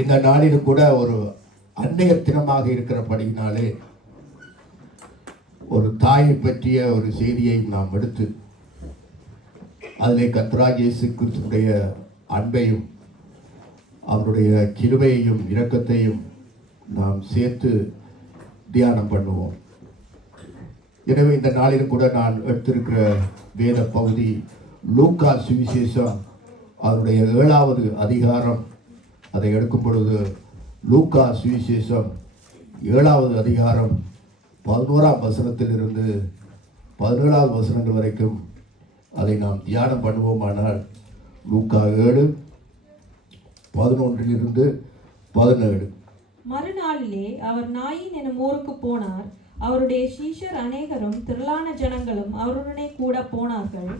இந்த நாளிலும் கூட ஒரு அன்னைய தினமாக இருக்கிறபடினாலே ஒரு தாயை பற்றிய ஒரு செய்தியை நாம் எடுத்து அதிலே கர்த்தராகிய இயேசு கிறிஸ்துவுடைய அன்பையும் அவருடைய கிருபையையும் இரக்கத்தையும் நாம் சேர்த்து தியானம் பண்ணுவோம். எனவே இந்த நாளிலும் கூட நான் எடுத்திருக்கிற வேத பகுதி லூக்கா சுவிசேஷம் அவருடைய 7வது அதிகாரம். அதை எடுக்கும் பொழுது லூக்கா சுவிசேஷம் 7வது அதிகாரம் 11ஆம் வசனத்திலிருந்து 17வது வசனங்கள் வரைக்கும் அதை நாம் தியானம் பண்ணுவோமானால் லூக்கா 7:11 17. மறுநாளிலே அவர் நாயின் எனும் ஊருக்கு போனார். அவருடைய சீஷர் அநேகரும் திரளான ஜனங்களும் அவருடனே கூட போனார்கள்.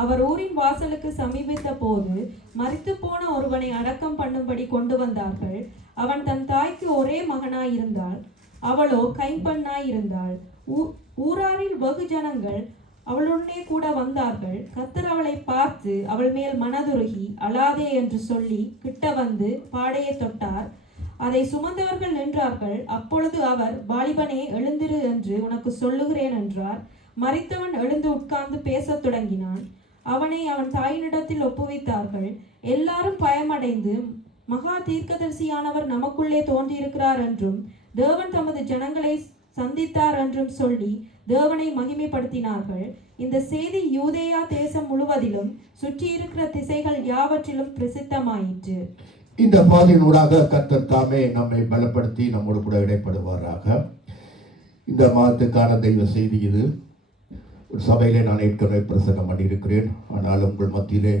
அவர் ஊரின் வாசலுக்கு சமீபித்த போது மரித்து போன ஒருவனை அடக்கம் பண்ணும்படி கொண்டு வந்தார்கள். அவன் தன் தாய்க்கு ஒரே மகனாயிருந்தாள், அவளோ கைம்பெண்ணாயிருந்தாள். ஊராரில் வெகு ஜனங்கள் அவளுடனே கூட வந்தார்கள். கர்த்தர் அவளை பார்த்து அவள் மேல் மனதுருகி அழாதே என்று சொல்லி கிட்ட வந்து பாடையை தொட்டார். அதை சுமந்தவர்கள் நின்றார்கள். அப்பொழுது அவர், வாலிபனே எழுந்திரு என்று உனக்கு சொல்லுகிறேன் என்றார். மரித்தவன் எழுந்து உட்கார்ந்து பேசத் தொடங்கினான். அவனை அவன் தாயினிடத்தில் ஒப்புவித்தார்கள். எல்லாரும் பயமடைந்து, மகா தீர்க்கதரிசியானவர் நமக்குள்ளே தோன்றியிருக்கிறார் என்றும் தேவன் தமது ஜனங்களை சந்தித்தார் என்றும் சொல்லி தேவனை மகிமைப்படுத்தினார்கள். இந்த செய்தி யூதேயா தேசம் முழுவதிலும் சுற்றியிருக்கிற திசைகள் யாவற்றிலும் பிரசித்தமாயிற்று. இந்த பாதையினூடாக கர்த்தர் தாமே நம்மை பலப்படுத்தி நம்மோடு கூட இடைப்படுவாராக. இந்த மாதத்துக்கான தெய்வ செய்தி இது. ஒரு சபையிலே நான் ஏற்கனவே பிரசங்கம் பண்ணியிருக்கிறேன். ஆனால் உங்கள் மத்தியிலே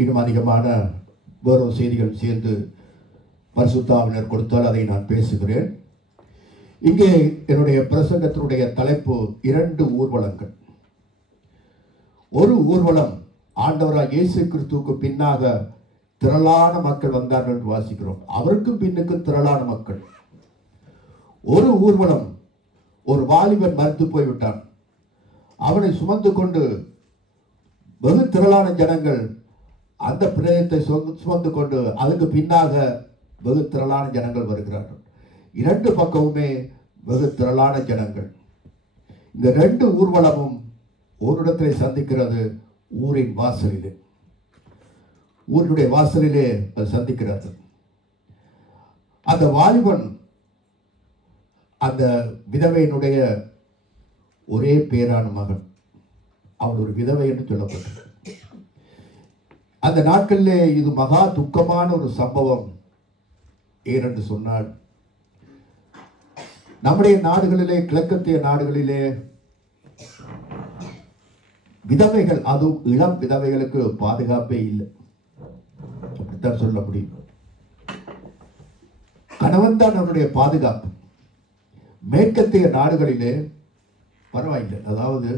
இன்னும் அதிகமான வேறொரு செய்திகள் சேர்ந்து பரிசுத்தாவினர் கொடுத்தால் அதை நான் பேசுகிறேன். இங்கே என்னுடைய பிரசங்கத்தினுடைய தலைப்பு 2 ஊர்வலங்கள். ஒரு ஊர்வலம் ஆண்டவராக இயேசு கிறிஸ்துவுக்கு பின்னாக திரளான மக்கள் வந்தார்கள் என்று வாசிக்கிறோம். அவருக்கும் பின்னுக்கு திரளான மக்கள். ஒரு ஊர்வலம், ஒரு வாலிபன் மரித்து போய்விட்டான். அவனை சுமந்து கொண்டு வெகு திரளான ஜனங்கள் அந்த பிரேதத்தை சுமந்து கொண்டு அதுக்கு பின்னாக வெகு திரளான ஜனங்கள் வருகிறார்கள். 2 பக்கமுமே வெகு திரளான ஜனங்கள். இந்த 2 ஊர்வலமும் ஒரு இடத்திலே சந்திக்கிறது. ஊரின் வாசலிலே, ஊருடைய வாசலிலே சந்திக்கிறது. அந்த வாலிபன் அந்த விதவையினுடைய ஒரே பேரான மகன். அவள் ஒரு விதவை என்று சொல்லப்பட்டது. அந்த நாட்களிலே இது மகா துக்கமான ஒரு சம்பவம். ஏனென்று சொன்னால், நம்முடைய நாடுகளிலே, கிழக்கத்திய நாடுகளிலே விதவைகள், அதுவும் இளம் விதவைகளுக்கு பாதுகாப்பே இல்லை, அப்படித்தான் சொல்ல முடியும். கணவன் தான் அவருடைய பாதுகாப்பு. மேற்கத்திய நாடுகளிலே பரவாயில்லை. அதாவது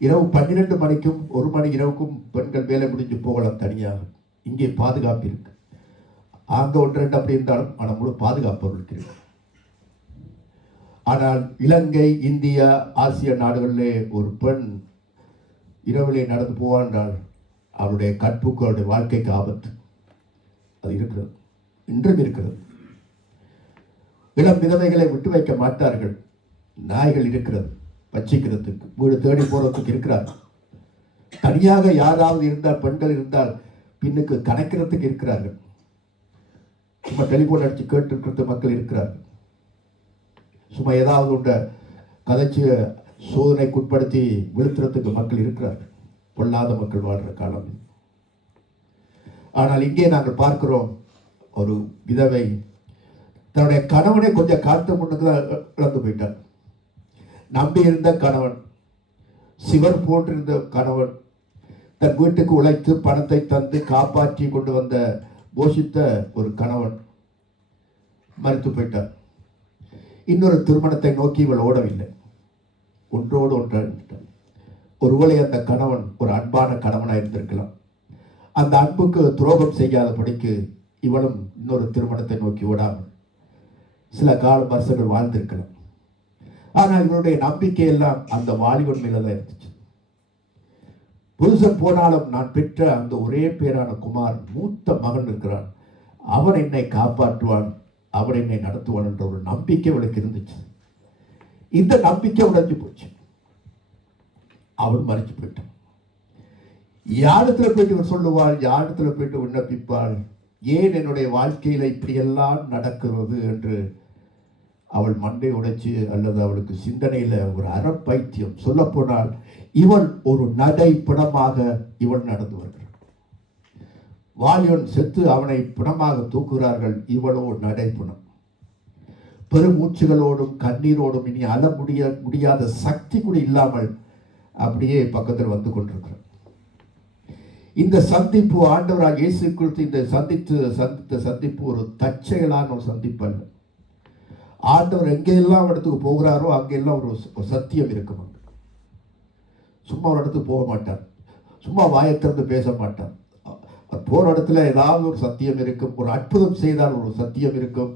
இரவு 12 மணிக்கும் 1 மணி இரவுக்கும் பெண்கள் வேலை முடிஞ்சு போகலாம் தனியாக. இங்கே பாதுகாப்பு இருக்கு. அங்க 1-2 அப்படி இருந்தாலும் ஆனால் முழு பாதுகாப்பு இருக்கிறது. ஆனால் இலங்கை, இந்தியா, ஆசிய நாடுகளிலே ஒரு பெண் இரவிலே நடந்து போவாள் என்றால் அவருடைய கற்புக்கு, அவருடைய வாழ்க்கைக்கு ஆபத்து. அது இருக்கிறது, இன்றும் இருக்கிறது. இளம் விதவைகளை விட்டு வைக்க மாட்டார்கள். நாய்கள் இருக்கிறது பச்சிக்கிறதுக்கு, வீடு தேடி போறதுக்கு இருக்கிறார். தனியாக யாராவது இருந்தால், பெண்கள் இருந்தால் பின்னுக்கு கணக்கிறதுக்கு இருக்கிறார்கள். சும்மா டெலிபோன் அடிச்சு கேட்டு இருக்கிறது மக்கள் இருக்கிறார்கள். சும்மா ஏதாவது ஒன்றை கதைச்சு சோதனைக்குட்படுத்தி விழுத்துறதுக்கு மக்கள் இருக்கிறார்கள். பொல்லாத மக்கள் வாழ்கிற காலம். ஆனால் இங்கே நாங்கள் பார்க்கிறோம், ஒரு விதவை தன்னுடைய கணவனை கொஞ்சம் காட்டு முன்னுக்கு தான் இழந்து போயிட்டார். நம்பி இருந்த கணவன், சிவர் போன்றிருந்த கணவன், தன் வீட்டுக்கு உழைத்து பணத்தை தந்து காப்பாற்றி கொண்டு வந்த போஷித்த ஒரு கணவன் மரித்து போயிட்டார். இன்னொரு திருமணத்தை நோக்கி இவள் ஓடவில்லை. ஒன்றோடு ஒன்றாக ஒருவேளை அந்த கணவன் ஒரு அன்பான கணவனாக இருந்திருக்கலாம். அந்த அன்புக்கு துரோகம் செய்யாதபடிக்கு இவளும் இன்னொரு திருமணத்தை நோக்கி ஓடாமல் சில வருஷங்கள் வாழ்ந்திருக்கலாம். ஆனால் இவருடைய நம்பிக்கை எல்லாம் அந்த வாலிபன் மேலதான் இருந்துச்சு. புருஷன் போனாலும் நான் பெற்ற அந்த ஒரே பேரான குமார், மூத்த மகன் இருக்கிறான், அவன் என்னை காப்பாற்றுவான், அவன் என்னை நடத்துவான் என்ற ஒரு நம்பிக்கை அவளுக்கு இருந்துச்சு. இந்த நம்பிக்கை உடைஞ்சு போச்சு. அவள் மறைச்சு போயிட்டான். யாரிடத்துல போயிட்டு இவர் சொல்லுவாள், யாரிடத்துல போயிட்டு விண்ணப்பிப்பாள், ஏன் என்னுடைய வாழ்க்கையில இப்படியெல்லாம் நடக்கிறது என்று அவள் மண்டை உடைச்சு, அல்லது அவளுக்கு சிந்தனையில ஒரு அறப்பைத்தியம். சொல்ல போனால் இவள் ஒரு நடை பிணமாக இவள் நடந்து வருகிறாள். வாலியன் செத்து அவனை பிணமாக தூக்குகிறார்கள், இவளோ நடை பிணம். பெருமூச்சுகளோடும் கண்ணீரோடும் இனி அழ முடியாத சக்தி கூட இல்லாமல் அப்படியே பக்கத்தில் வந்து கொண்டிருக்கிறார். இந்த சந்திப்பு ஆண்டவராக இயேசு கிறிஸ்து இந்த சந்தித்த சந்திப்பு ஒரு தற்செயலான ஒரு சந்திப்பு அல்ல. ஆண்டவர் எங்கெல்லாம் இடத்துக்கு போகிறாரோ அங்கெல்லாம் ஒரு சத்தியம் இருக்கும். சும்மா ஒரு இடத்துக்கு போக மாட்டார், சும்மா வாயை திறந்து பேச மாட்டார். போற இடத்துல ஏதாவது ஒரு சத்தியம் இருக்கும். ஒரு அற்புதம் செய்தால் ஒரு சத்தியம் இருக்கும்.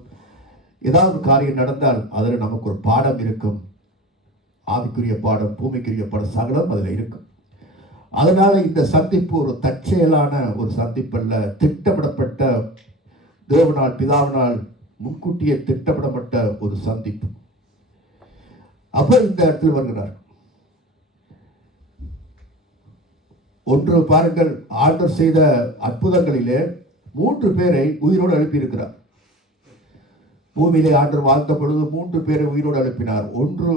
ஏதாவது ஒரு காரியம் நடந்தால் அதில் நமக்கு ஒரு பாடம் இருக்கும். ஆவிக்குரிய பாடம், பூமிக்குரிய பாடம், சகலம் அதில் இருக்கும். அதனால இந்த சந்திப்பு ஒரு தற்செயலான ஒரு சந்திப்பல்ல, திட்டமிடப்பட்ட, தேவனால் பிதாவினால் முன்கூட்டியே திட்டமிடப்பட்ட ஒரு சந்திப்பு. அப்ப இந்த இடத்தில் வருகிறார். ஒன்று பாருங்கள், ஆண்டவர் செய்த அற்புதங்களிலே 3 பேரை உயிரோடு எழுப்பியிருக்கிறார். பூமியிலே ஆண்டவர் வாழ்ந்த பொழுது 3 பேரை உயிரோடு எழுப்பினார். ஒன்று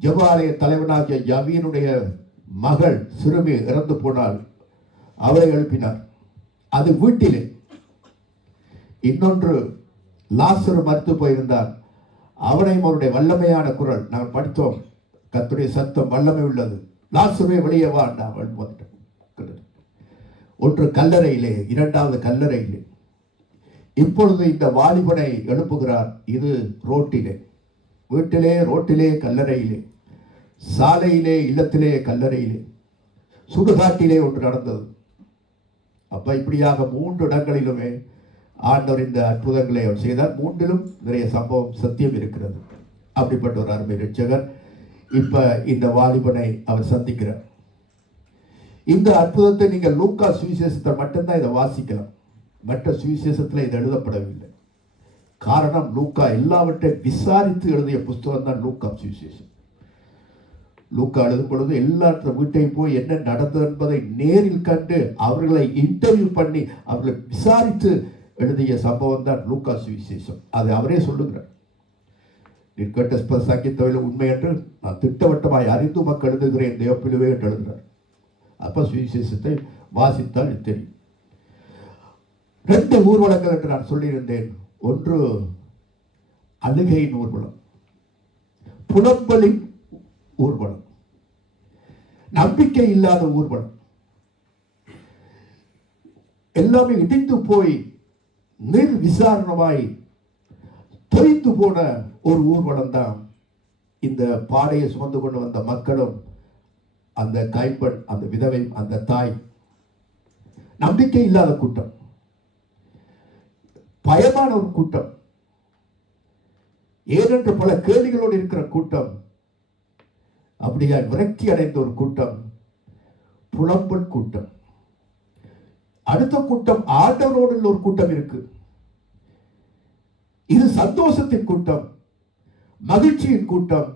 ஜெபாலய தலைவனாகிய யவீனுடைய மகள் சிறுமி இறந்து போனால் அவரை எழுப்பினார், அது வீட்டிலே. இன்னொன்று லாசரு மரித்து போயிருந்தார், அவனையும் அவருடைய வல்லமையான குரல், நாங்கள் படித்தோம், கர்த்தருடைய சத்தம் வல்லமை உள்ளது, லாசருவே வெளியே வா. ஒன்று கல்லறையிலே, இரண்டாவது கல்லறையிலே. இப்பொழுது இந்த வாலிபனை எழுப்புகிறார். இது ரோட்டிலே, வீட்டிலே, ரோட்டிலே, கல்லறையிலே, சாலையிலே, இல்லத்திலே, கல்லறையிலே, சுடுகாட்டிலே ஒன்று நடந்தது. அப்ப இப்படியாக 3 இடங்களிலுமே ஆண்டவர் இந்த அற்புதங்களை அவர் செய்தார். 3லும் நிறைய சம்பவம் சத்தியம் இருக்கிறது. அப்படிப்பட்ட ஒரு அருமை ரட்சகர் இப்ப இந்த வாலிபனை அவர் சந்திக்கிறார். இந்த அற்புதத்தை நீங்கள் லூக்கா சுவிசேஷத்தை மட்டும்தான் இதை வாசிக்கலாம். மற்ற சுவிசேஷத்தில் இது எழுதப்படவில்லை. காரணம், லூக்கா எல்லாவற்றையும் விசாரித்து எழுதிய புஸ்தகம் தான் லூக்கா சுவிசேஷம். லூக்கா எழுதும் பொழுது எல்லாற்ற வீட்டையும் போய் என்ன நடந்தது என்பதை நேரில் கண்டு அவர்களை இன்டர்வியூ பண்ணி அவர்களை விசாரித்து எழுதிய சம்பவம் தான் லூக்கா சுவிசேஷம். அதை அவரே சொல்லுகிறார். சங்கீதத்தில் உண்மை என்று நான் திட்டவட்டமாய் அறிந்து மக்கள் எழுதுகிறேன் தேவப்பிலுவே என்று எழுதுகிறார். அப்ப சுவிசேஷத்தை வாசித்தால் தெரியும். 2 ஊர்வலங்கள் என்று நான் சொல்லியிருந்தேன். ஒன்று அழுகையின் ஊர்வலம், புலம்பலின் ஊர்வலம், நம்பிக்கை இல்லாத ஊர்வலம், எல்லாமே இடிந்து போய் நிர்விசாரணமாய் தொய்ந்து போன ஒரு ஊர்வலம் தான் இந்த பாடையை சுமந்து கொண்டு வந்த மக்களும், அந்த கைப்பெண், அந்த விதவை, அந்த தாய். நம்பிக்கை இல்லாத கூட்டம், பயமான ஒரு கூட்டம், ஏனென்று பல கேள்விகளோடு இருக்கிற கூட்டம், அப்படியா விரக்தி அடைந்த ஒரு கூட்டம், புலம்பல் கூட்டம். அடுத்த கூட்டம் ஆண்டவரோடு உள்ள ஒரு கூட்டம் இருக்கு. இது சந்தோஷத்தின் கூட்டம், மகிழ்ச்சியின் கூட்டம்,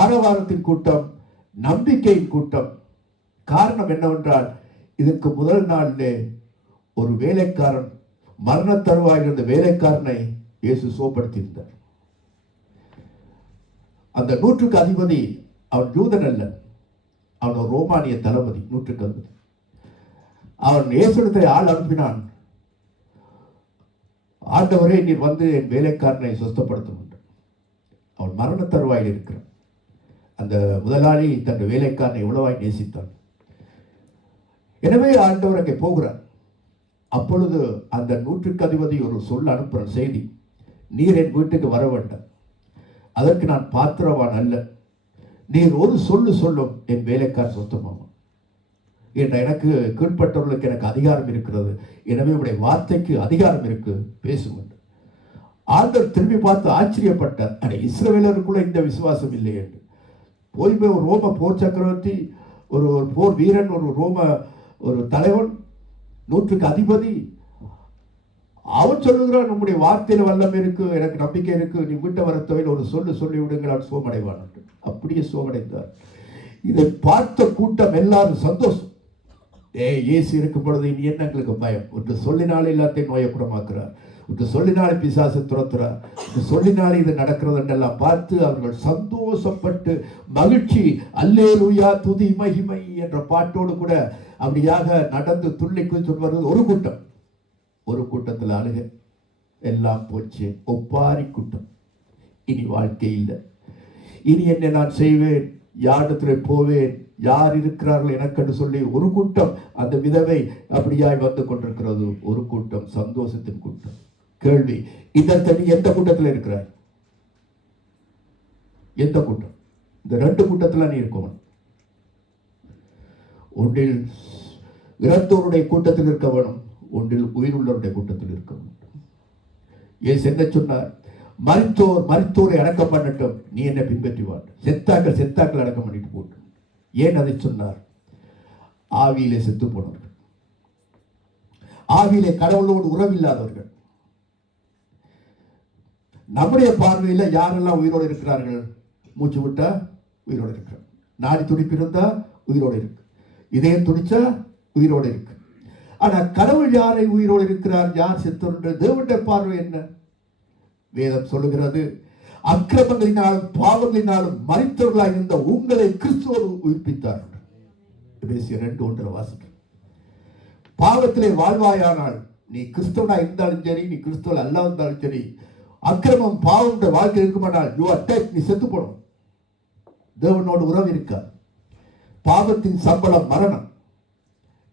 ஆரவாரத்தின் கூட்டம், நம்பிக்கையின் கூட்டம். காரணம் என்னவென்றால், இதற்கு முதல் நாளிலே ஒரு வேலைக்காரன், மரண தருவாயில் இருந்த வேலைக்காரனை இயேசு சோப்படுத்தியிருந்தார். அந்த 100க்கு அதிபதி அவன் யூதன் அல்ல, அவன் ஒரு ரோமானிய தளபதி. 100க்கு அதிபதி அவன் இயேசுவிடத்தை ஆள் அனுப்பினான். ஆண்டவரே, நீர் வந்து என் வேலைக்காரனை சுத்தப்படுத்தும். அவன் மரண தருவாயில் இருக்கிறான். அந்த முதலாளி தன் வேலைக்காரனை எவ்வளவாய் நேசித்தான். எனவே ஆண்டவர் அங்கே போகிறார். அப்பொழுது அந்த 100க்கு அதிபதி ஒரு சொல் அனுப்புற செய்தி, நீர் என் வீட்டுக்கு வர வேண்டாம், அதற்கு நான் பாத்திரவான் அல்ல, நீர் ஒரு சொல்லும் என் வேலைக்காரர் சொத்தமாகும் என்ற எனக்கு கீழ்பட்டவர்களுக்கு எனக்கு அதிகாரம் இருக்கிறது, எனவே உடைய வார்த்தைக்கு அதிகாரம் இருக்கு, பேசும். ஆண்டவர் திரும்பி பார்த்து ஆச்சரியப்பட்டார். அட, இஸ்ரவேலருக்குள்ள இந்த விசுவாசம் இல்லை என்று. போய் ஒரு ரோம போர் சக்கரவர்த்தி, ஒரு போர் வீரன், ஒரு ரோம ஒரு தலைவன் 100க்கு அதிபதி. அவன் சொல்லுகிறான், நம்முடைய வார்த்தையில வல்லமை இருக்கு, எனக்கு நம்பிக்கை இருக்கு, நீ வீட்டை வரத்தவையில் ஒரு சொல்லி விடுங்கள், சோமடைவான். அப்படியே சோமடைந்தார். இதை பார்த்த கூட்டம் எல்லாரும் சந்தோஷம். இயேசு இருக்கும் பொழுது இனி என்ன எங்களுக்கு பயம்? ஒன்று சொல்லினாலே எல்லாத்தையும் நோயை குணமாக்குறார், ஒன்று சொல்லினாலே பிசாசு துரத்துறார், ஒன்று சொல்லினாலே இது நடக்கிறதுன்றெல்லாம் பார்த்து அவர்கள் சந்தோஷப்பட்டு மகிழ்ச்சி, அல்லேலூயா துதி மகிமை என்ற பாட்டோடு கூட அப்படியாக நடந்து துள்ளி குதித்து வருவது ஒரு கூட்டம். ஒரு கூட்டத்தில் அழுக, எல்லாம் போச்சு, ஒப்பாரி கூட்டம். இனி வாழ்க்கை இல்லை, இனி என்ன நான் செய்வேன், யாரிடத்தில் போவேன், யார் இருக்கிறார்கள் எனக்கென்று சொல்லி ஒரு கூட்டம் அந்த விதவை அப்படியாய் வந்து கொண்டிருக்கிறது. ஒரு கூட்டம் சந்தோஷத்தின் கூட்டம். கேள்வி, இதற்கு நீ எந்த கூட்டத்தில் இருக்கிறாய்? எந்த கூட்டம்? இந்த 2 கூட்டத்தில் நீ இருக்கவன். ஒன்றில் இறந்தோருடைய கூட்டத்தில் இருக்க வேணும், ஒன்றில் உயிருள்ளவருடைய கூட்டத்தில் இருக்க வேண்டும். ஏசு என்ன சொன்னார்? மரித்தோரை அடக்கம் பண்ணட்டும், நீ என்ன பின்பற்றி வாட். செத்தாக்கள் அடக்கம் பண்ணிட்டு போட்டு. ஏன் அதை சொன்னார்? ஆவியிலே செத்து போனவர்கள், ஆவியிலே கடவுளோடு உறவில்லாதவர்கள். நம்முடைய பார்வையில் யாரெல்லாம் உயிரோடு இருக்கிறார்கள்? மூச்சு விட்டா உயிரோடு இருக்கிறார், நாடி துடிப்பு இருந்தா உயிரோடு இருக்கு, இதயம் துடிச்சா உயிரோடு இருக்கு. ஆனா கடவுள் யாரை உயிரோடு இருக்கிறார், யார் செத்தோர் தேவனுடைய பார்வை என்ன? வேதம் சொல்லுகிறது, அக்கிரமங்களினாலும் பாவங்களினாலும் மரித்தவர்களாக இருந்த உங்களை கிறிஸ்துவோடு உயிர்ப்பித்தார். எபேசியர் 2:1 வாசிக்கிறோம். பாவத்திலே வாழ்வாயானால், நீ கிறிஸ்தவனா இருந்தாலும் சரி, நீ கிறிஸ்தவ அல்ல இருந்தாலும் சரி, அக்கிரமம் பாவம் வாழ்க்கை இருக்குமானால் யூ ஆர் டெட், நீ செத்து போடும். தேவனோடு உறவு இருக்காது. பாவத்தின் சம்பளம் மரணம்.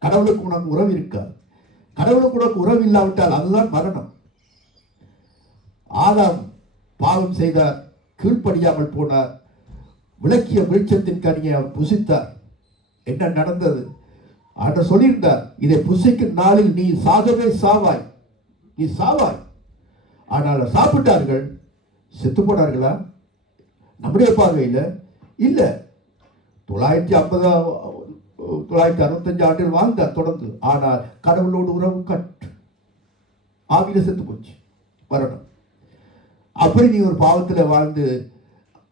கடவுளுக்கு உனக்கு உறவு இருக்காது. கடவுளுக்கு உனக்கு உறவு இல்லாவிட்டால் அதுதான் மரணம். ஆதாம் பாவம் செய்தார், கீழ்ப்படியாமல் போனார், விளக்கிய வெளிச்சத்தின் கனியை அவர் புசித்தார். என்ன நடந்தது? ஆண்டவர் சொல்லியிருந்தார், இதை புசிக்கும் நாளில் நீ சாகவே சாவாய், நீ சாவாய். ஆனால் சாப்பிட்டார்கள், செத்து போனார்களா? நம்முடைய பார்வையில் இல்ல. 965 ஆண்டுகள் வாழ்ந்தார் தொடர்ந்து. ஆனால் கடவுளோடு உறவு கட், ஆவியில செத்து போச்சு, மரணம். அப்படி நீ ஒரு பாவத்தில் வாழ்ந்து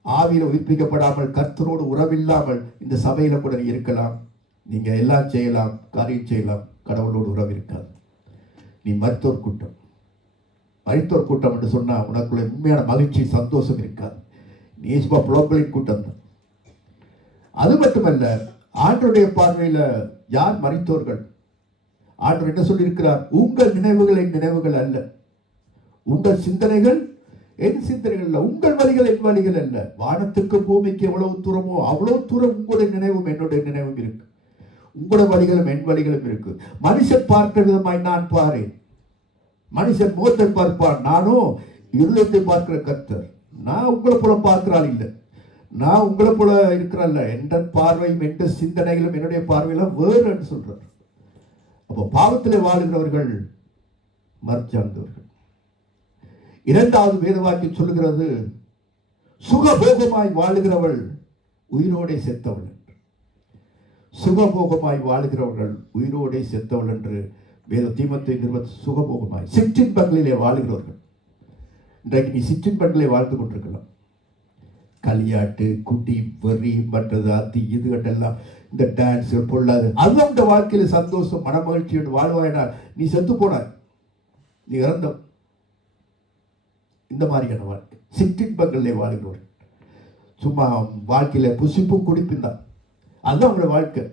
ஆவியில உயிர்ப்பிக்கப்படாமல் கர்த்தரோடு உறவில்லாமல் இந்த சபையில கூட நீ இருக்கலாம், நீங்க எல்லாம் செய்யலாம், காரியம் செய்யலாம், கடவுளோடு உறவு இருக்காது. நீ மருத்துவர் கூட்டம். மருத்துவர் கூட்டம் என்று சொன்னா உனக்குள்ள உண்மையான மகிழ்ச்சி சந்தோஷம் இருக்காது. நீ சும்மா புலம்பலின் கூட்டம் தான். அது மட்டுமல்ல, ஆண்டவருடைய பார்வையில யார் மரித்தோர்கள்? ஆண்டவர் என்ன சொல்லியிருக்கிறார்? உங்கள் நினைவுகள் என் நினைவுகள் அல்ல, உங்கள் சிந்தனைகள் என் சிந்தனைகள் அல்ல, உங்கள் வழிகள் என் வழிகள் அல்ல. வானத்துக்கு பூமிக்கு எவ்வளவு தூரமோ அவ்வளவு தூரம் உங்களுடைய நினைவும் என்னுடைய நினைவும் இருக்கு, உங்களுடைய வழிகளும் என் வழிகளும் இருக்கு. மனுஷன் பார்க்கிற விதமாய் நான் பாரேன். மனுஷன் முகத்தை பார்ப்பான், நானும் இருதயத்தை பார்க்கிற கர்த்தர். நான் உங்களை போல பார்க்கிறாள் இல்லை, நான் உங்களை போல இருக்கிறல்ல. எந்த பார்வையும் எந்த சிந்தனைகளும் என்னுடைய பார்வையெல்லாம் வேறுன்னு சொல்றார். அப்போ பாவத்தில் வாழுகிறவர்கள் மறுச்சார்ந்தவர்கள். 2வது வேத வாக்கியம் சொல்லுகிறது, சுகபோகமாய் வாழுகிறவள் உயிரோடே செத்தவள். சுகபோகமாய் வாழுகிறவர்கள் உயிரோடே செத்தவள் என்று வேத தீமோத்தேயு சுகபோகமாய் சிற்றின்பங்களிலே வாழுகிறவர்கள். இன்றைக்கு நீ சிற்றின்பங்களிலே வாழ்ந்து கொண்டிருக்கலாம். களியாட்டு, குட்டி, வெறி, மற்றது அது இது எல்லாம் இந்த டான்ஸ் பொல்லாது, அது அந்த வாழ்க்கையில சந்தோஷம் மனமகிழ்ச்சியோடு வாழ்வாயினால் நீ செத்து போனாய், நீ இறந்த. இந்த மாதிரியான வாழ்க்கை சிற்றின்பங்களிலே வாழ்கிறவர்கள். சும்மா வாழ்க்கையில புசிப்பும் குடிப்பும் தான், அதுதான் அவங்களோட வாழ்க்கை.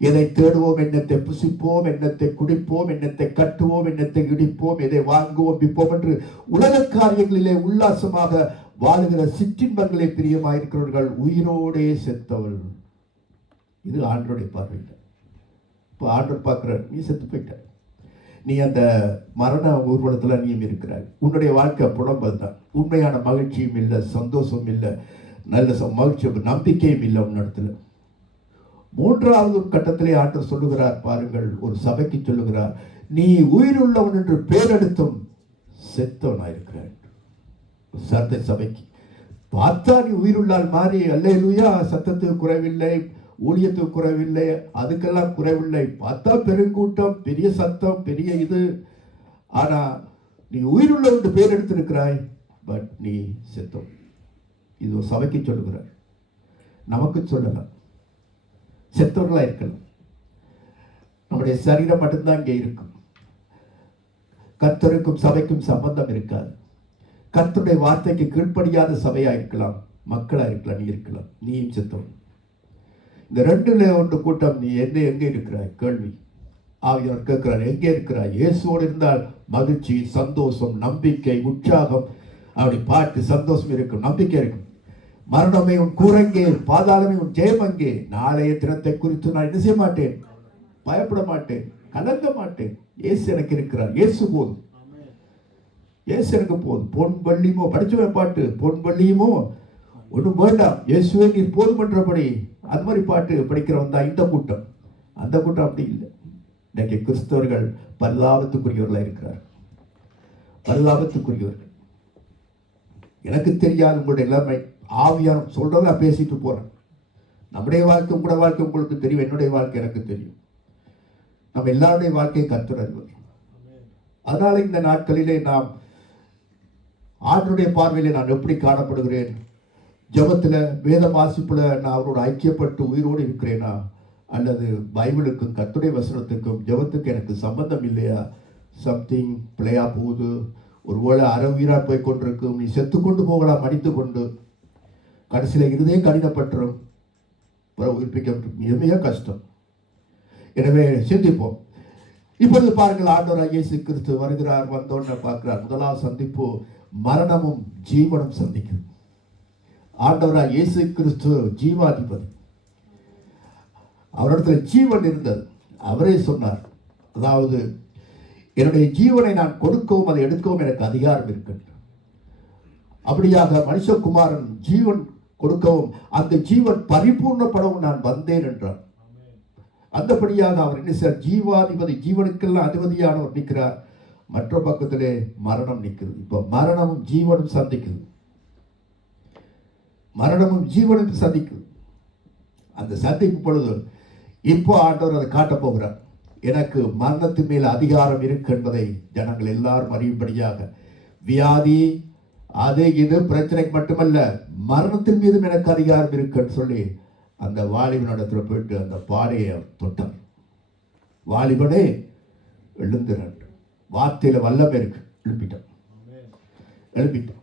எதை தேடுவோம், எண்ணத்தை புசிப்போம், எண்ணத்தை குடிப்போம், எண்ணத்தை கட்டுவோம், எண்ணத்தை இடிப்போம், எதை வாங்குவோம், விற்போம் என்று உலக காரியங்களிலே உல்லாசமாக வாழுகிற சிற்றின்பங்களே பிரியமாயிருக்கிறவர்கள் உயிரோடே செத்தவர்கள். இது ஆண்டவருடைய பார்வையில். இப்போ ஆண்டவர் பார்க்கிற, நீ செத்து போயிட்ட, நீ அந்த மரண ஊர்வலத்தில் நீயும் இருக்கிறாய். உன்னுடைய வாழ்க்கை புலம்பல் தான். உண்மையான மகிழ்ச்சியும் இல்லை, சந்தோஷமும் இல்லை, நல்ல மகிழ்ச்சி நம்பிக்கையும் இல்லை உன்னிடத்துல. 3வது கட்டத்திலே ஆண்டவர் சொல்லுகிறார் பாருங்கள், ஒரு சபைக்கு சொல்லுகிறார், நீ உயிருள்ளவன் என்று பேரெடுத்தும் செத்தவனாயிருக்கிறாய். சர்தை சபைக்கு பார்த்தா நீ உயிருள்ளால் மாறி அல்லேலூயா, சத்தத்துக்கு குறைவில்லை, ஊழியத்துக்கு குறைவில்லை, அதுக்கெல்லாம் குறைவில்லை. பார்த்தா பெருங்கூட்டம், பெரிய சத்தம், பெரிய இது. ஆனா நீ உயிருள்ள ஒன்று பேர் எடுத்திருக்கிறாய், பட் நீ செத்தோம். இது ஒரு சபைக்கு சொல்லுகிறார், நமக்கு சொல்லலாம். செத்தவர்களா இருக்கலாம். நம்முடைய சரீரம் மட்டும்தான் இங்கே இருக்கும். கர்த்தருக்கும் சபைக்கும் சம்பந்தம் இருக்காது. கர்த்தருடைய வார்த்தைக்கு கீழ்ப்படியாத சபையா இருக்கலாம், மக்களா இருக்கலாம், நீ இருக்கலாம். நீயும் செத்தவன். இந்த ரெண்டுல ஒன்று கூட்டம். நீ எங்கே இருக்கிறாய்? கேள்வி. ஆவியானவர் கேட்கிறார், எங்கே இருக்கிறாய்? இயேசுவோடு இருந்தால் மகிழ்ச்சி, சந்தோஷம், நம்பிக்கை, உற்சாகம், அப்படி பாட்டு, சந்தோஷம் இருக்கும், நம்பிக்கை இருக்கும். மரணமே உன் கூரங்கே, பாதாளமே உன் ஜெயமங்கே. நாளைய தினத்தை குறித்து நான் என்ன செய்ய மாட்டேன்? பயப்பட மாட்டேன், கலங்க மாட்டேன். இயேசு எனக்கு இருக்கிறார். இயேசு போதும், இயேசு எனக்கு போதும். பொன் வெள்ளியுமோ, படிச்சுவே பாட்டு, பொன் வெள்ளியுமோ ஒன்றும் வேண்டாம், இயேசுவே நீர் போதும் என்றபடி. அது மாதிரி பாட்டு படிக்கிறவன் தான் இந்த கூட்டம். அந்த கூட்டம் அப்படி இல்லை. இன்னைக்கு கிறிஸ்தவர்கள் பரிதாபத்துக்குரியவர்களாக இருக்கிறார், பரிதாபத்துக்குரியவர்கள். எனக்கு தெரியாது உங்களுடைய எல்லாமே. ஆவியான சொல்றத நான் பேசிட்டு போறேன். நம்முடைய வாழ்க்கை, உங்களுடைய வாழ்க்கை உங்களுக்கு தெரியும், என்னுடைய வாழ்க்கை எனக்கு தெரியும். நம்ம எல்லாருடைய வாழ்க்கையை கர்த்தர் அறிவார். அதனால இந்த நாட்களிலே நாம் ஆண்டவருடைய பார்வையிலே நான் எப்படி காணப்படுகிறேன்? ஜெபத்தில், வேத வாசிப்புல நான் அவரோட ஐக்கியப்பட்டு உயிரோடு இருக்கிறேனா, அல்லது பைபிளுக்கும் கர்த்தருடைய வசனத்துக்கும் ஜெபத்துக்கு எனக்கு சம்பந்தம் இல்லையா? சம்திங் பிள்ளையா போகுது. ஒருவேளை அரை உயிரா போய் கொண்டிருக்கும். நீ செத்து கொண்டு போகலாம், மடித்து கொண்டு. கடைசியில் இருதயம் கடினப்பட்டுரும், உயிர்ப்பிக்க மிக கஷ்டம். எனவே சிந்திப்போம். இப்பொழுது பாருங்கள், ஆண்டவராகிய இயேசு கிறிஸ்து வருகிறார். வந்தோன்னு பார்க்கிறார். முதலாவது சந்திப்பு மரணமும் ஜீவனும் சந்திக்கும். ஆண்டவராகிய இயேசு கிறிஸ்து ஜீவாதிபதி. அவரிடத்துல ஜீவன் இருந்தது. அவரே சொன்னார், அதாவது என்னுடைய ஜீவனை நான் கொடுக்கவும் அதை எடுக்கவும் எனக்கு அதிகாரம் இருக்கின்றது. அப்படியாக மனுஷகுமாரன் ஜீவன் கொடுக்கவும் அந்த ஜீவன் பரிபூர்ணப்படவும் நான் வந்தேன் என்றார். அந்தபடியாக அவர் என்ன சார்? ஜீவாதிபதி, ஜீவனுக்கெல்லாம் அதிபதியானவர் நிற்கிறார். மற்ற பக்கத்திலே மரணம் நிற்கிறது. இப்போ மரணமும் ஜீவனும் சந்திக்குது. மரணமும் ஜீவனும் சந்திக்குது. அந்த சந்திக்கும் பொழுது இப்போ ஆண்டவர் அதை காட்டப் போகிறார். எனக்கு மரணத்தின் மேல் அதிகாரம் இருக்கு என்பதை ஜனங்கள் எல்லாரும் அறியும்படியாக. வியாதி, அது இது பிரச்சனைக்கு மட்டுமல்ல, மரணத்தின் மீதும் எனக்கு அதிகாரம் இருக்குன்னு சொல்லி அந்த வாலிபனிடத்துல போயிட்டு அந்த பாடையை தொட்டார். வாலிபனே எழுந்துறான். வார்த்தையில வல்லமை இருக்கு. எழுப்பிட்டான்.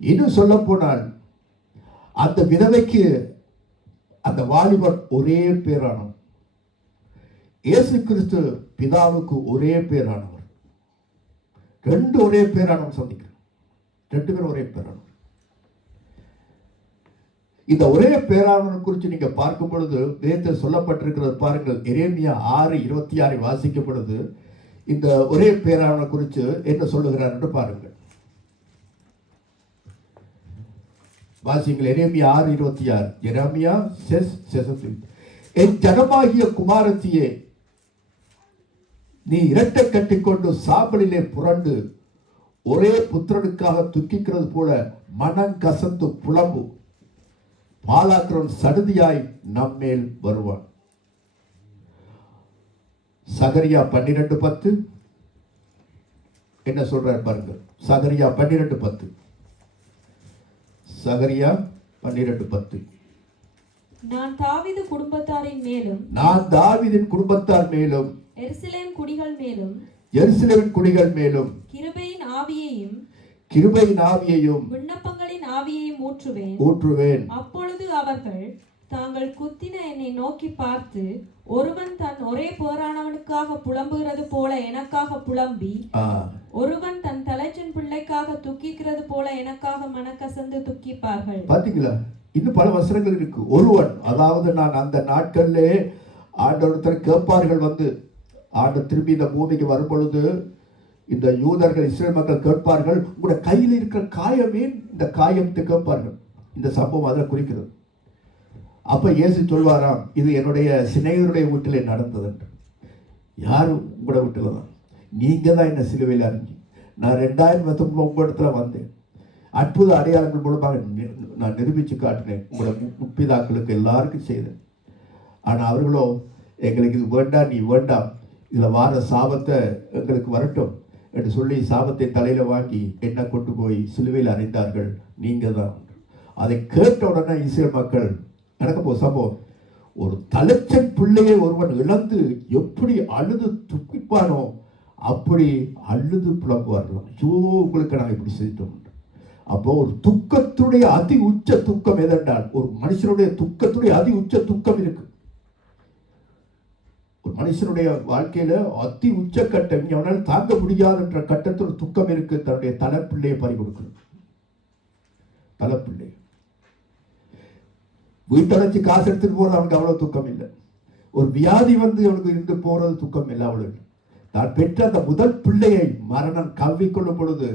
இன்னும் சொல்ல போனால் அந்த விதவைக்கு அந்த வாலிபன் ஒரே பேரானவர். இயேசு கிறிஸ்து பிதாவுக்கு ஒரே பேரானவர். ரெண்டு ஒரே பேரானவர் சந்திக்கிறார். ரெண்டு பேரும் ஒரே பேரானவர். இந்த ஒரே பேரானவர் குறித்து நீங்க பார்க்கும் பொழுது வேதத்தில் சொல்லப்பட்டிருக்கிறது பாருங்கள். எரேமியா 6:26 வாசிக்கும் பொழுது இந்த ஒரே பேரானவர் குறித்து என்ன சொல்லுகிறார் என்று பாருங்கள். வாசிங்கள். எரேமியா 6:26. எரேமியா says, என் ஜனமாகிய குமாரத்தியே, நீ இரட்டை கட்டிக்கொண்டு சாம்பலிலே புரண்டு ஒரே புத்திரனுக்காக துக்கிக்கிறது போல மனம் கசந்து புலம்பு. பாலாக்கிறவன் சடுதியாய் நம்மேல் வருவான். சகரியா 12:10 என்ன சொல்றார் பாருங்க. சகரியா 12:10. சகரியா 12:10. நான் தாவீது குடும்பத்தாரின் மேலும், நான் தாவீதின் குடும்பத்தார் மேலும், எருசலேம் குடிகள் மேலும், எருசலேமின் குடிகள் மேலும் கிருபையின் ஆவியையும், கிருபையின் ஆவியையும், விண்ணப்பங்களின் ஆவியையும் ஊற்றுவேன். அப்பொழுது அவர்கள் தாங்கள் குத்தின என்னை நோக்கி பார்த்து, ஒருவன் தன் ஒரே பேரானவனுக்காக புலம்புகிறது போல எனக்காக புலம்பி, ஒருவன் தன் தலைச்சன் பிள்ளைக்காக துக்கிக்கிறது போல எனக்காக மனக்கசந்து துக்கிப்பார்கள். பாத்தீங்களா? இன்னும் பல வசனங்கள் இருக்கு. ஒருவன், அதாவது நான் அந்த நாட்களிலே ஆண்டவரத்தில் கேட்பார்கள் வந்து, ஆண்டவர் திரும்பி இந்த பூமிக்கு வரும் பொழுது இந்த யூதர்கள், இஸ்ரேல் மக்கள் கேட்பார்கள், உங்களுடைய கையில் இருக்கிற காயமே, இந்த காயத்தை கேட்பார்கள். இந்த சம்பவம் அதில் குறிக்கிறது. அப்ப இயேசு சொல்வாராம், இது என்னுடைய சிநேகிதருடைய வீட்டிலே நடந்தது என்று. யாரும் உங்களோட வீட்டில் தான், நீங்க தான் என்ன சிலுவையில் அறிஞ்சு. நான் 2019 உங்க இடத்துல வந்தேன். அற்புத அடையாளங்கள் மூலமாக நான் நிரூபித்து காட்டினேன். உங்களோட முற்பிதாக்களுக்கு எல்லாருக்கும் செய்தேன். ஆனால் அவர்களோ எங்களுக்கு இது வேண்டாம், நீ வேண்டாம், இதில் வார சாபத்தை எங்களுக்கு வரட்டும் என்று சொல்லி சாபத்தை தலையில் வாங்கி என்ன கொண்டு போய் சிலுவையில் அறைந்தார்கள். நீங்கள் தான். அதை கேட்ட உடனே இஸ்ரேல் மக்கள் நடக்க போ சம்பவம். ஒரு தலைச்சன் பிள்ளையை ஒருவன் இழந்து எப்படி அழுது துப்பிப்பானோ அப்படி அழுது புலம்புவார்கள். ஐயோ, உங்களுக்கு நாங்கள் இப்படி செஞ்சிட்டோம். அப்போ ஒரு துக்கத்துடைய அதி உச்ச துக்கம் எதென்றால், ஒரு மனுஷனுடைய துக்கத்துடைய அதி உச்ச துக்கம் இருக்கு. ஒரு மனுஷனுடைய வாழ்க்கையில அதி உச்ச கட்டம், அவனால் தாங்க முடியாது என்ற கட்டத்தில் ஒரு துக்கம் இருக்கு. தன்னுடைய தலைப்பிள்ளையை பறி கொடுக்கணும். தலைப்பிள்ளை வீட்டடைச்சு காசு எடுத்துட்டு போறது அவனுக்கு அவ்வளவு துக்கம் இல்லை. ஒரு வியாதி வந்து அவனுக்கு இருந்து போறது துக்கம் இல்லை அவ்வளவு. தான் பெற்ற அந்த முதல் பிள்ளையை மரணம் கவ்விக்கொள்ளும் பொழுது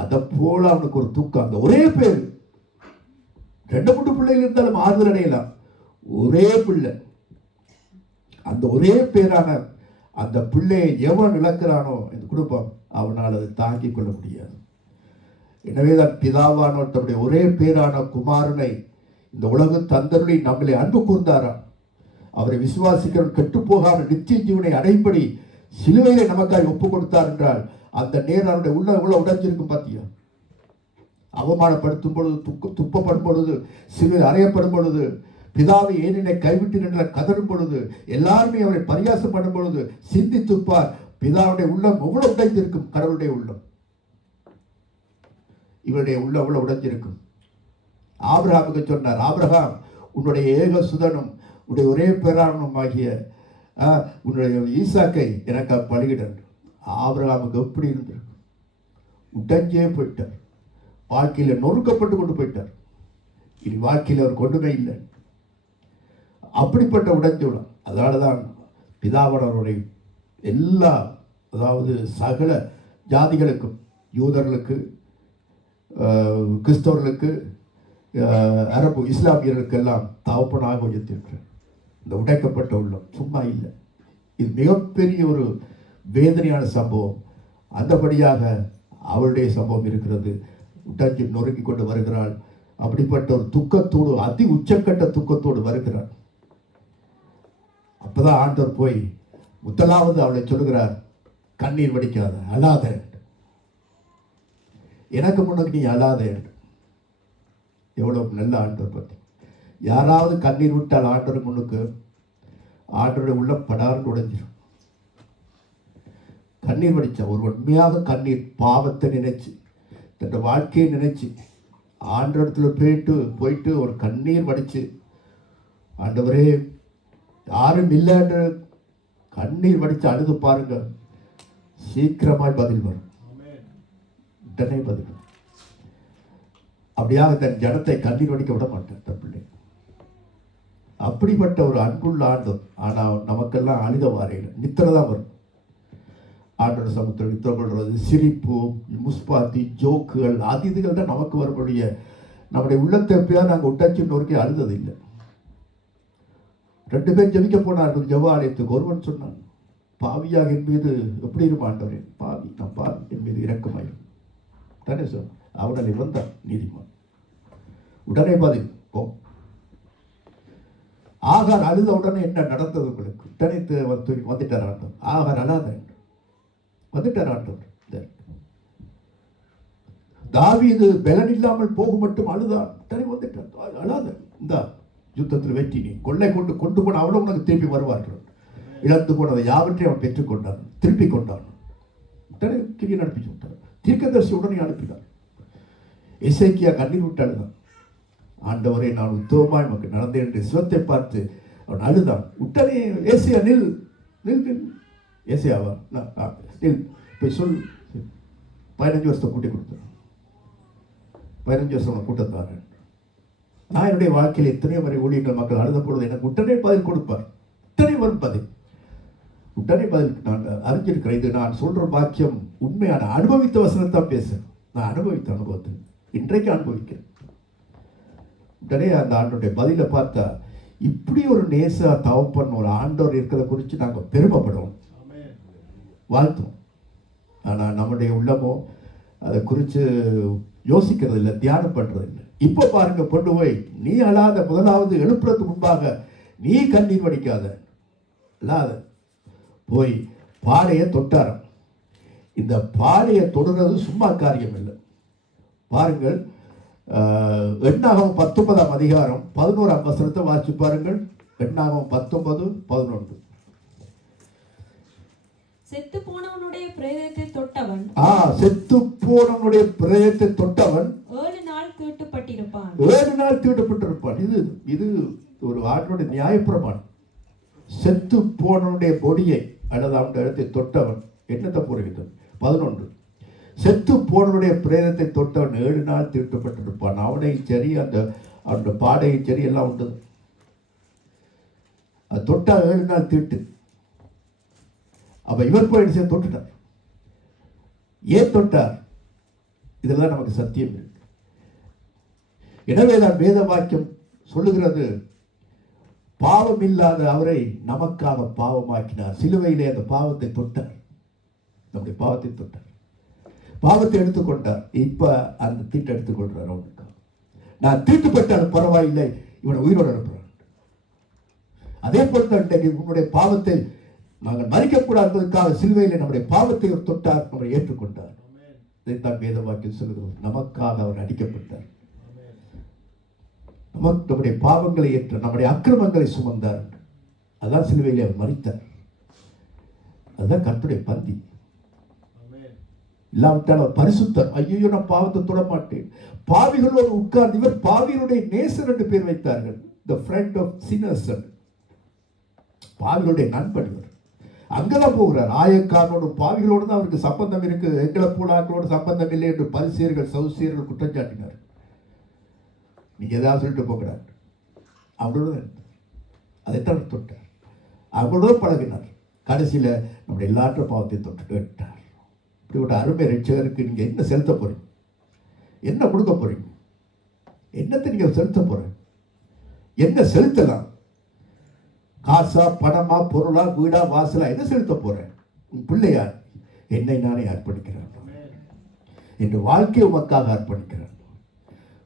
அதை போல அவனுக்கு ஒரு துக்கம். அந்த ஒரே பேர், 2-3 பிள்ளைகள் இருந்தாலும் ஆறுதல் அடையலாம். ஒரே பிள்ளை, அந்த ஒரே பேரான அந்த பிள்ளையை எவன் இழக்கிறானோ இந்த குடும்பம், அவனால் அதை தாங்கிக் கொள்ள முடியாது. எனவேதான் பிதாவானவர் தன்னுடைய ஒரே பேரான குமாரனை இந்த உலக தந்தருளை நம்மளை அன்பு கூர்ந்தாராம். அவரை விசுவாசிக்கிறவன் கெட்டு போகாமல் நித்திய ஜீவனை அடைபடி சிலுவையிலே நமக்காக ஒப்பு கொடுத்தார் என்றால் அந்த நேரம் அவருடைய உள்ள எவ்வளவு உடைஞ்சிருக்கும் பார்த்தியா. அவமானப்படுத்தும் பொழுது, துப்பப்படும் பொழுது, சிலுவையில் அறையப்படும் பொழுது, பிதாவை ஏனினை கைவிட்டு நின்ற கதறும் பொழுது, எல்லாருமே அவரை பரியாசம் பண்ணும் பொழுது சிந்தித்துப்பார். பிதாவுடைய உள்ளம் எவ்வளவு உடைந்திருக்கும். கடவுளுடைய உள்ளம், இவருடைய உள்ளம் எவ்வளவு உடைஞ்சிருக்கும். ஆபிரகாமுக்கு சொன்னார், ஆபிரகாம், உன்னுடைய ஏக சுதனும் உன்னுடைய ஒரே பேரானும் ஆகிய உன்னுடைய ஈசாக்கை எனக்கு பலியிடன். ஆபிரகாமுக்கு எப்படி இருந்திருக்கும். உடைஞ்சே போயிட்டார். வாழ்க்கையில் நொறுக்கப்பட்டு கொண்டு போயிட்டார். இனி வாழ்க்கையில் அவர் கொண்டுமே இல்லை. அப்படிப்பட்ட உடைஞ்சுவிடும். அதனால தான் பிதாவனருடைய எல்லா, அதாவது சகல ஜாதிகளுக்கும், யூதர்களுக்கு, கிறிஸ்தவர்களுக்கு, அரபு இஸ்லாமியர்களுக்கெல்லாம் தகப்பனாக உயர்த்திருக்கிறார். இந்த உடைக்கப்பட்ட உள்ளம் சும்மா இல்லை. இது மிகப்பெரிய ஒரு வேதனையான சம்பவம். அந்தபடியாக அவளுடைய சம்பவம் இருக்கிறது. உடைஞ்சு நொறுக்கி கொண்டு வருகிறாள். அப்படிப்பட்ட ஒரு துக்கத்தோடு, அதி உச்சக்கட்ட துக்கத்தோடு வருகிறார். அப்பதான் ஆண்டவர் போய் முதலாவது அவளை சொல்லுகிறார், கண்ணீர் வடிக்காத, அழாத, எனக்கு முன்னுக்கு நீ அழாத. எவ்வளவு நல்ல ஆண்டவர் பற்றி. யாராவது கண்ணீர் விட்டால் ஆண்டவர் முன்னுக்கு, ஆண்டவருடைய உள்ள படார்ந்து உடைஞ்சிடும். கண்ணீர் வடிச்ச ஒரு உண்மையாக கண்ணீர், பாவத்தை நினைச்சு, தன் வாழ்க்கையை நினைச்சு ஆண்டவரத்தில் போயிட்டு ஒரு கண்ணீர் வடிச்சு, ஆண்டவரே யாரும் இல்லைன்ற கண்ணீர் வடிச்சு அழுது பாருங்க, சீக்கிரமாய் பதில் வரும். உடனே பதில். அப்படியாக தன் ஜனத்தை கண்ணீர் வடிக்க விட மாட்டேன் தன் பிள்ளை. அப்படிப்பட்ட ஒரு அன்புள்ள ஆண்டவர். ஆனால் நமக்கெல்லாம் அழுக வாரையில் நித்திரை தான் வரும். ஆண்டோட சமூகத்தில் நித்திரை கொள்வது, சிரிப்பு, முஸ்பாத்தி, ஜோக்குகள், இதுகள் தான் நமக்கு வரக்கூடிய. நம்முடைய உள்ளத்தை எப்பயாவது நாங்கள் உட்டாச்சி நோக்கி அழுதது இல்லை. 2 பேர் ஜெபிக்க போனார்கள் ஜெப ஆலயத்துக்கு. ஒருவன் சொன்னான், பாவியாக என் மீது எப்படி இருப்பாண்டவரே, பாவி, நான் பாவி, என் மீது இரக்கமாயிரும் தானே சொன்ன. அவனை வந்தான் நீதிமான். உடனே பதில் போ. ஆகார் அழுத உடனே என்ன நடந்தது உங்களுக்கு? உடனே வந்துட்டார் ஆண்டவர். ஆகார் அழாத, வந்துட்டார் ஆண்டவர். தாவீது பலன் இல்லாமல் போக மட்டும் அழுதான். உடனே வந்துட்டார். அழாத, இந்த யுத்தத்தில் வெற்றி, நீ கொள்ளை கொண்டு போன அவனும் உனக்கு திருப்பி வருவார்கள். இழந்து போனதை யாவற்றையும் அவன் பெற்றுக்கொண்டான், திருப்பி கொண்டான். உடனே கிரியை நடப்பிச்சு விட்டார். தீர்க்கதரிசி உடனே அனுப்பினார். எசேக்கியா கண்ணீர் விட்டு அழுதான். ஆண்டவரை நான் உத்தமமாய் நமக்கு நடந்தேன் என்று சிவத்தை பார்த்து அவன் அழுதான். உடனே ஏசியா நில் நில் நில், ஏசியாவா நில், போய் சொல், 15 வருஷத்தை கூட்டி கொடுத்தேன், 15 வருஷம் கூட்டத்தாரு. நான் என்னுடைய வாழ்க்கையில் எத்தனையோ வரை ஊழியர்கள் மக்கள் அழுத பொழுது எனக்கு உடனே பதில் கொடுப்பார். உடனே வரும் பதில், உடனே பதில். நான் அறிஞ்சிருக்கிறேன். இது நான் சொல்ற பாக்கியம் உண்மையான அனுபவித்த வசனத்தான் பேசுறேன். நான் அனுபவித்த அனுபவத்தை இன்றைக்கு அனுபவிக்கிறேன். உடனே அந்த ஆண்டோடைய பதிலை பார்த்தா, இப்படி ஒரு நேச தவப்பன் ஒரு ஆண்டவர் இருக்கிறத குறித்து நாங்கள் பெருமைப்படுவோம், வாழ்த்துவோம். ஆனால் நம்முடைய உள்ளமோ அதை குறித்து யோசிக்கிறது இல்லை, தியானம் பண்றது இல்லை. இப்ப பாருங்க, கொண்டு போய் நீ அழாத, முதலாவது எழுப்புறதுக்கு முன்பாக நீ கண்ணீர் வடிக்காத, அழாத, போய் பாடையை தொட்டாராம். இந்த பாடையை தொடுறது சும்மா காரியம் இல்லை. பாருங்கள், எண்ணாகமம் 19ஆம் அதிகாரம் 11ஆம் வசனத்தை வாசிச்சு பாருங்கள். எண்ணாகமம் 19:11. செத்து போனவனுடைய பிரேதத்தை தொட்டவன் செத்து போனவனுடைய பிரேதத்தை தொட்டவன் 7 நாள் தீட்டுப்பட்டிருப்பான். 7 நாள் தீட்டுப்பட்டிருப்பான். இது இது ஒரு ஆண்டோட நியாயப்பிரமாணம். செத்து போனவனுடைய பொடியை அல்லது அவனுடைய இடத்தை தொட்டவன் என்னத்தை புரிவித்தது? 11. செத்து போனவனுடைய பிரேதத்தை தொட்டவன் 7 நாள் தீட்டுப்பட்டிருப்பான். அவனையும் சரி, அந்த பாடையும் சரி, எல்லாம் உண்டு. அது தொட்டா 7 நாள் தீட்டு. அப்ப இவர் போய் தொட்டுட்டார். ஏன் தொட்டார்? இதெல்லாம் நமக்கு சத்தியம் இருக்கு. எனவேதான் வேத வாக்கியம் சொல்லுகிறது, பாவம் இல்லாத அவரை நமக்காக பாவமாக்கினார். சிலுவையிலே அந்த பாவத்தை தொட்டார், நம்முடைய பாவத்தை தொட்டார், பாவத்தை எடுத்துக்கொண்டார். இப்ப அந்த தீட்டை எடுத்துக்கொள்றார். அவனுக்காக நான் தீட்டுப்பட்டாலும் பரவாயில்லை, இவனை உயிரோடு அனுப்புறான். அதே போல் தான் இன்றைக்கு உன்னுடைய பாவத்தை நாங்கள் மறிக்கக்கூடாது என்பதற்காக சிலுவையில் நம்முடைய பாவத்தை தொட்டார், நம்மை ஏற்றுக்கொண்டார். இதைத்தான் வேத வாக்கியம் சொல்லுகிறோம். நமக்காக அவர் அடிக்கப்பட்டார், நம்முடைய பாவங்களை ஏற்ற, நம்முடைய அக்கிரமங்களை சுமந்தார். அதான் சிலுவையில் அவர் மறித்தார். அதுதான் கர்த்தருடைய பந்தி. இல்லாவிட்டால் அவர் பரிசுத்தர். ஐயோ, நான் பாவத்தை தொட மாட்டேன். பாவிகளோடு உட்கார்ந்து, இவர் பாவிகளுடைய நேசர் என்று பேர் வைத்தார்கள். த ஃப்ரெண்ட் ஆஃப் சினர்ஸ், பாவிகளுடைய நண்பன். இவர் அங்கதான் போகிறார். ஆயக்காரனோடு பாவிகளோடு தான் அவருக்கு சம்பந்தம் இருக்கு, எங்களை பூலாக்களோடு சம்பந்தம் இல்லை என்று பரிசேயர்கள் சௌசியர்கள் குற்றம் சாட்டினார். நீங்க ஏதாவது சொல்லிட்டு போகிறார். அவரோட அதைத்தான் தொட்டார், அவரோட பழகினார். கடைசியில நம்முடைய எல்லாற்ற பாவத்தை தொட்டு விட்டார். இப்படிப்பட்ட அருமை ரட்சகருக்கு நீங்க என்ன செலுத்த போறீங்க? என்ன கொடுக்க போறீங்க? என்னத்தை நீங்க செலுத்த போறீங்க? என்ன செலுத்தலாம்? காசா, பணமா, பொருளா, வீடா, வாசலா, என்ன செலுத்த போறேன்? உன் பிள்ளையார் என்னை நானே அர்ப்பணிக்கிறேன். என் வாழ்க்கையை உமக்காக அர்ப்பணிக்கிறேன்.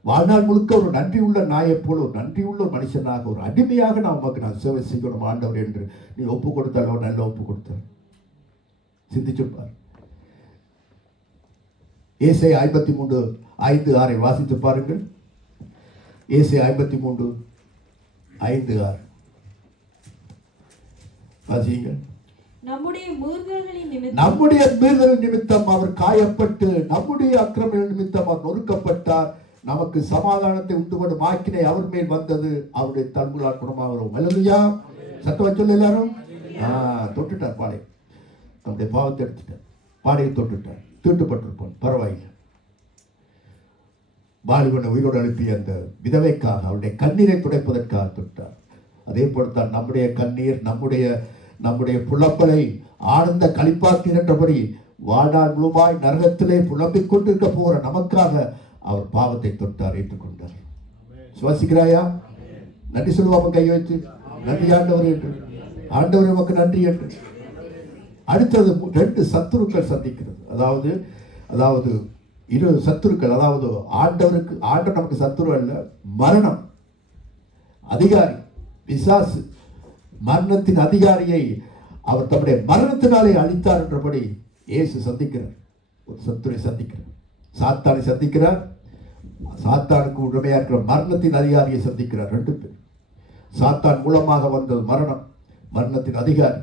வாழ்நாள் முழுக்க ஒரு நன்றி உள்ள நாயை போல, ஒரு நன்றி உள்ள ஒரு மனுஷனாக, ஒரு அடிமையாக நான் உமக்கு நான் சேவை செய்யணும் ஆண்டவர் என்று நீ ஒப்பு கொடுத்தாலோ, நல்ல ஒப்பு கொடுத்தார். சிந்திச்சுப்பார். ஏசாயா 53:5-6 வாசித்து பாருங்கள். ஏசாயா 53:5-6 வாசியுங்கள். நம்முடைய மீறுதல்களின் நிமித்தம் அவர் காயப்பட்டு, நம்முடைய அக்கிரமங்கள் நிமித்தம் அவர் நொறுக்கப்பட்டார். நமக்கு சமாதானத்தை உண்டுபடும் ஆக்கினை அவர் மேல் வந்தது, அவருடைய தன்முலால் குணமாகிறோம். அல்லேலூயா. சத்தம் வச்சு எல்லாரும் தொட்டுட்டார் பாடை. நம்முடைய பாவத்தை எடுத்துட்டார், பாடையை தொட்டுட்டார். தீட்டுப்பட்டிருப்பான், பரவாயில்லை. வாலிபனை உயிரோடு அனுப்பி அந்த விதவைக்காக, அவருடைய கண்ணீரை துடைப்பதற்காக தொட்டார். அதே போலத்தான் நம்முடைய கண்ணீர், நம்முடைய புலப்பலை ஆனந்த களிப்பாக்கின்றபடி வாழ்நாள் முழுமாய் நரகத்திலே புலம்பிக் கொண்டிருக்க போகிற நமக்காக அவர் பாவத்தை தொட்டார், ஏற்றுக்கொண்டார். சுவாசிக்கிறாயா? நன்றி சொல்லுவாம கை வச்சு நன்றி ஆண்டவர் என்று. ஆண்டவர் நமக்கு நன்றி என்று. அடுத்தது 2 சத்துருக்கள் சந்திக்கிறது. அதாவது இரு சத்துருக்கள். அதாவது ஆண்டவர் நமக்கு சத்துரு அல்ல, மரணம் அதிகாரி பிசாசு, மரணத்தின் அதிகாரியை அவர் தம்முடைய மரணத்தினாலே அழித்தார் என்றபடி இயேசு சந்திக்கிறார். ஒரு சத்துரை சந்திக்கிறார், சாத்தானை சந்திக்கிறார். சாத்தானுக்கு உடமையா இருக்கிற மரணத்தின் அதிகாரியை சந்திக்கிறார். 2 பேர். சாத்தான் மூலமாக வந்த மரணம், மரணத்தின் அதிகாரி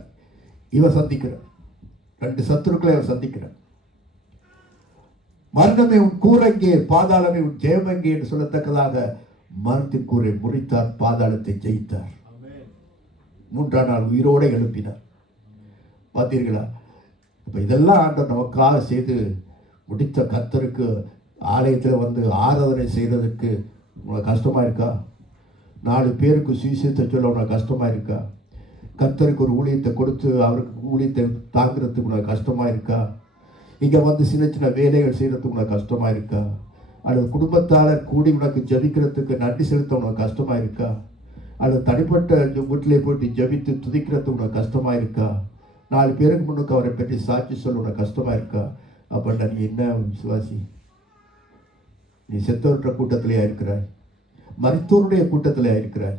இவர் சந்திக்கிறார். 2 சத்துருக்களை அவர் சந்திக்கிறார். மரணமே உன் கூரங்கே, பாதாளமே உன் ஜெயமங்கே என்று சொல்லத்தக்கதாக மரணத்தின் கூரை முறித்தார், பாதாளத்தை ஜெயித்தார். 3ஆம் நாள் உயிரோடு எழுப்பினார். பார்த்தீர்களா? இப்போ இதெல்லாம் ஆண்டவர் நமக்காக செய்து முடித்த கர்த்தருக்கு ஆலயத்தில் வந்து ஆராதனை செய்கிறதுக்கு உனக்கு கஷ்டமாக இருக்கா? 4 பேருக்கு சுவிசேஷத்தை சொல்ல உனக்கு கஷ்டமாக இருக்கா? கர்த்தருக்கு ஒரு ஊழியத்தை கொடுத்து அவருக்கு ஊழியத்தை தாங்கிறதுக்கு உனக்கு கஷ்டமாக இருக்கா? இங்கே வந்து சின்ன சின்ன வேலைகள் செய்கிறதுக்கு உனக்கு கஷ்டமாக இருக்கா? அல்லது குடும்பத்தாளர் கூடி உனக்கு ஜபிக்கிறதுக்கு நன்றி செலுத்த உனக்கு கஷ்டமாக இருக்கா? அல்லது தனிப்பட்ட வீட்டிலே போயிட்டு ஜபித்து துதிக்கிறதுக்கு உனக்கு கஷ்டமாக இருக்கா? 4 பேருக்கு முன்னுக்கு அவரை பற்றி சாட்சி சொல்ல உனக்கு கஷ்டமாக இருக்கா? அப்படின்னா நீ என்ன விசுவாசி? நீ செத்தவற்ற கூட்டத்திலேயா இருக்கிறாய்? மரித்தோருடைய கூட்டத்திலே இருக்கிறாய்?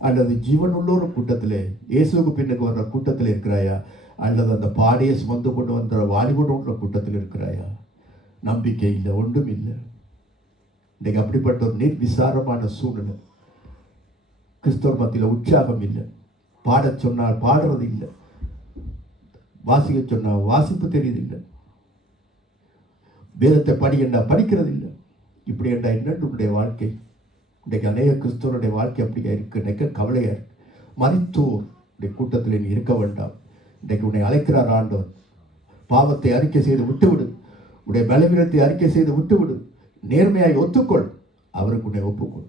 அல்லது ஜீவனுள்ளோர் கூட்டத்திலே இயேசுவுக்கு பின்னுக்கு வர்ற கூட்டத்தில் இருக்கிறாயா? அல்லது அந்த பாடியை சுமந்து கொண்டு வந்த வாலிபனோன்ற கூட்டத்தில் இருக்கிறாயா? நம்பிக்கை இல்லை, ஒன்றும் இல்லை. இன்னைக்கு அப்படிப்பட்ட ஒரு நிர்விசாரமான சூழ்நிலை. கிறிஸ்தவ மத்தியில் உற்சாகம் இல்லை. பாடச் சொன்னால் பாடுறது இல்லை, வாசிக்க சொன்னால் வாசிப்பு தெரியுதில்லை, வேதத்தை படிக்கண்டா படிக்கிறது இல்லை. இப்படி என்றா என்னுடைய வாழ்க்கை. இன்றைக்கு அநேக கிறிஸ்தவனுடைய வாழ்க்கை அப்படியா இருக்கு. இன்னைக்கு கவலையா இருக்கு. மரித்தோர் கூட்டத்தில் நீ இருக்க வேண்டாம். இன்றைக்கு உன்னை அழைக்கிறார் ஆண்டவர். பாவத்தை அறிக்கை செய்து விட்டுவிடு, உடைய பலவீனத்தை அறிக்கை செய்து விட்டுவிடு, நேர்மையாய் ஒத்துக்கொள், அவருக்கு உன்னை ஒப்புக்கொள்.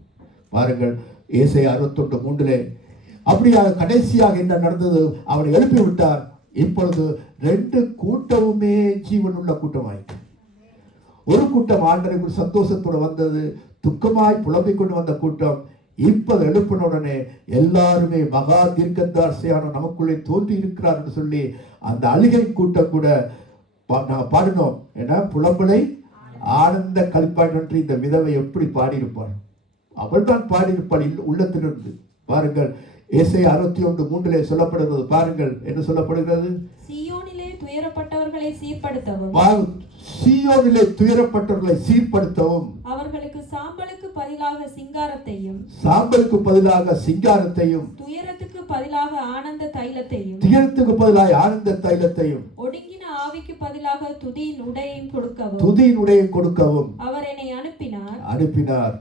பாருங்கள், ஏசாயா 61:3 அப்படியாக கடைசியாக என்ன நடந்தது? அவனை எழுப்பி விட்டார். இப்பொழுது 2 கூட்டமுமே ஜீவனுள்ள கூட்டமாயிற்று. ஒரு கூட்டம் ஆண்டவரை சந்தோஷத்தோடு வந்தது, துக்கமாய் புலம்பிக் கொண்டு வந்த கூட்டம். இப்ப எழுப்பின உடனே எல்லாருமே மகா தீர்க்கதரிசியான நமக்குள்ளே தோன்றி இருக்கிறார் என்று சொல்லி அந்த அழுகை கூட்டம் கூட நாங்கள் பாடினோம். ஏன்னா புலம்பலை ஆனந்த கழிப்பாடு என்று இந்த விதவை எப்படி பாடியிருப்பாள்? அவள் தான் பாடியிருப்பாள் உள்ளத்திலிருந்து. பாருங்கள், ஏசாயா 61:3 சொல்லப்படுகிறது. பாருங்கள் என்ன சொல்லப்படுகிறது? சீயோனிலே துயரப்பட்டவர்களை சீர்படுத்தவும், சீயோனிலே துயரப்பட்டவர்களை சீர்படுத்தவும், அவர்களுக்கு சாம்பலுக்கு பதிலாக சிங்காரத்தையும், சாம்பலுக்கு பதிலாக சிங்காரத்தையும், துயரத்துக்கு பதிலாக ஆனந்த தைலத்தையும், துயரத்துக்கு பதிலாக ஆனந்த தைலத்தையும், ஒடுங்கின ஆவிக்கு பதிலாக துதியின் உடையையும் கொடுக்கவும், துதியின் உடையை கொடுக்கவும் அவர் என்னை அனுப்பினார்.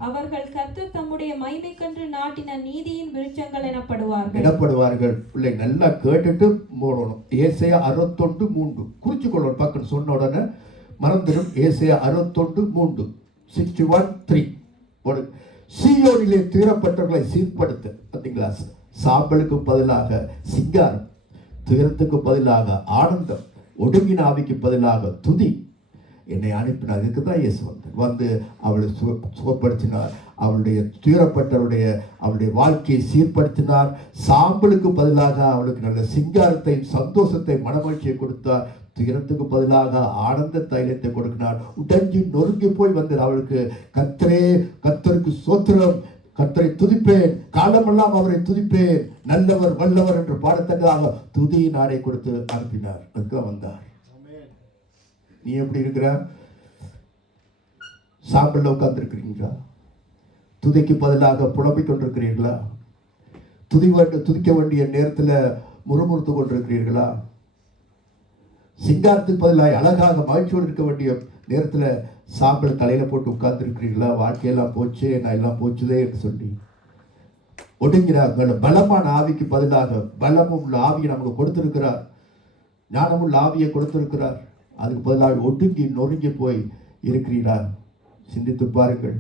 அவர்கள் கர்த்தர் தம்முடைய மகிமைக்கென்று நாட்டின நீதியின் விருட்சங்கள் எனப்படுவார்கள். பிள்ளை நல்லா கேட்டுட்டு போடணும். ஏசாயா 61:3 குறிச்சு கொள்ளணும். பக்கம் சொன்ன உடனே மறந்துடும். ஏசாயா 61:3 61:3 சீயோனிலே துயரப்பட்டவர்களை சீர்படுத்த. பார்த்தீங்களா? சாம்பலுக்கு பதிலாக சிங்காரம், துயரத்துக்கு பதிலாக ஆனந்தம், ஒடுங்கின ஆவிக்கு பதிலாக துதி. என்னை அனுப்பினார். இதுக்கு தான் இயேசு வந்து அவளை சுகப்படுத்தினார். அவளுடைய துயரப்பட்டவருடைய அவளுடைய வாழ்க்கையை சீர்படுத்தினார். சாம்பலுக்கு பதிலாக அவளுக்கு நல்ல சிங்காரத்தையும் சந்தோஷத்தை மனமகிழ்ச்சியை கொடுத்தார். துயரத்துக்கு பதிலாக ஆனந்த தைலத்தை கொடுக்கினார். உடஞ்சி நொறுங்கி போய் வந்தார். அவளுக்கு கர்த்தருக்கு ஸ்தோத்திரம், கர்த்தரை துதிப்பேன், காலமெல்லாம் அவரை துதிப்பேன், நல்லவர் வல்லவர் என்று பாடத்தக்கதாக துதியின் ஆடை கொடுத்து அனுப்பினார். அதுதான் வந்தார். நீ எப்படி இருக்கிற? சாம்பல்ல உட்கார்ந்து இருக்கிறீங்களா? துதிக்கு பதிலாக புலம்பிக் கொண்டிருக்கிறீர்களா? துதிக்க வேண்டிய நேரத்தில் முறுமுறுத்து கொண்டிருக்கிறீர்களா? சிங்காரத்துக்கு பதிலாக அழகாக மகிழ்ச்சியோடு இருக்க வேண்டிய நேரத்தில் சாம்பல் தலையில போட்டு உட்கார்ந்து இருக்கிறீர்களா? வாழ்க்கையெல்லாம் போச்சு, நான் எல்லாம் போச்சுதே என்று சொல்லி ஒடுங்கிறார்கள். பலமான ஆவிக்கு பதிலாக பலமும் உள்ள ஆவியை நமக்கு கொடுத்திருக்கிறார். ஞானமுள்ள ஆவியை கொடுத்திருக்கிறார். அதுக்கு பதிலாக ஒடுங்கி நொறுங்கி போய் இருக்கிறீர்களா? சிந்தித்து பாருங்கள்.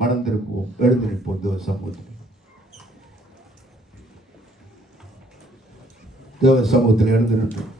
மனம் திரும்புவோம், எழுந்திருப்போம். தேவ சமூகத்தில் எழுந்திருப்போம்.